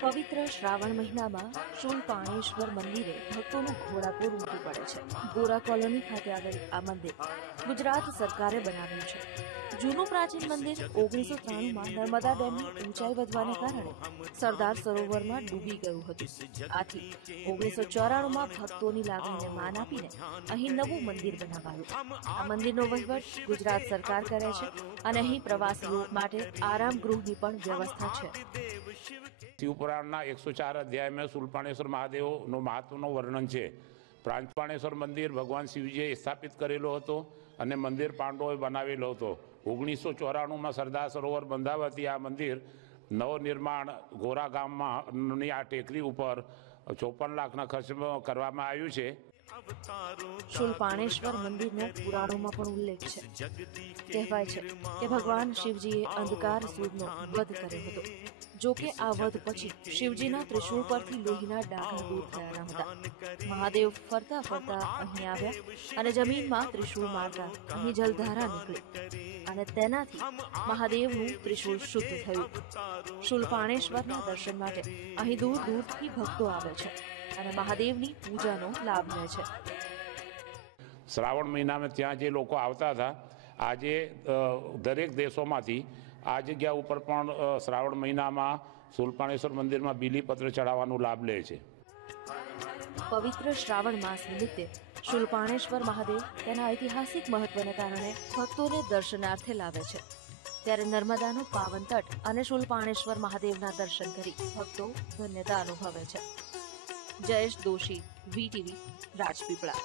પવિત્ર શ્રાવણ મહિનામાં શૂલપાણેશ્વર મંદિરે ભક્તોનું ઘોડાપૂર ઉમટી પડે છે. ગોરા કોલોની ખાતે આવેલ આ મંદિર ગુજરાત સરકારે બનાવ્યું છે. જૂનું પ્રાચીન મંદિર ઓગણીસો ત્રાણુંમાં નર્મદા ડેમની ઊંચાઈ વધવાને કારણે સરદાર સરોવરમાં ડૂબી ગયું હતું. આથી ઓગણીસો ચોરાણુંમાં ભક્તોની લાગણીને માન આપીને અહીં નવું મંદિર બનાવાયું. આ મંદિરનો વહીવટ ગુજરાત સરકાર કરે છે અને અહીં પ્રવાસીઓ માટે આરામ ગૃહની પણ વ્યવસ્થા છે. શિવપુરાણના એકસો ચાર અધ્યાયમાં સુલપાણેશ્વર મહાદેવનું મહત્વનું વર્ણન છે. પ્રાંતપાણેશ્વર મંદિર ભગવાન શિવજીએ સ્થાપિત કરેલો હતો અને મંદિર પાંડવોએ બનાવેલો હતો. ઓગણીસો ચોરાણુંમાં સરદાર સરોવર બંધાવતી આ મંદિર નવનિર્માણ ગોરા ગામમાં આ ટેકરી ઉપર ચોપન લાખના ખર્ચમાં કરવામાં આવ્યું છે. શૂલપાણેશ્વર મંદિરનો પુરાણોમાં પણ ઉલ્લેખ છે. કહેવાય છે કે ભગવાન શિવજીએ અંધકાર સૂરનો વધ કર્યો હતો. જો કે આ વધ પછી શિવજીના ત્રિશુળ પરથી લોહીના ડાઘા દૂર થયા હતા. મહાદેવ ફરતા ફરતા અહીં આવ્યા અને જમીનમાં ત્રિશુળ મારતા અહીં જલધારા નીકળી. અને તેનાથી મહાદેવનું ત્રિશુલ શુદ્ધ થયું. શૂલપાણેશ્વરના દર્શન માટે અહીં દૂર દૂરથી ભક્તો આવે છે અને મહાદેવની પૂજાનો લાભ લે છે. શ્રાવણ મહિનામાં ત્યાં જે લોકો આવતા હતા આજે દરેક દેશોમાંથી આ જગ્યા ઉપર પણ શ્રાવણ મહિનામાં સુલપાણેશ્વર મંદિરમાં બીલીપત્ર ચડાવવાનો લાભ લે છે. પવિત્ર શ્રાવણ માસ નિમિત્તે શુલ્પાણેશ્વર મહાદેવ તેના ઐતિહાસિક મહત્વને કારણે ભક્તોને દર્શનાર્થે લાવે છે. ત્યારે નર્મદાનું પાવન તટ અને શુલપાણેશ્વર મહાદેવના દર્શન કરી ભક્તો ધન્યતા અનુભવે છે. જયેશ દોશી વીટીવી રાજપીપળા.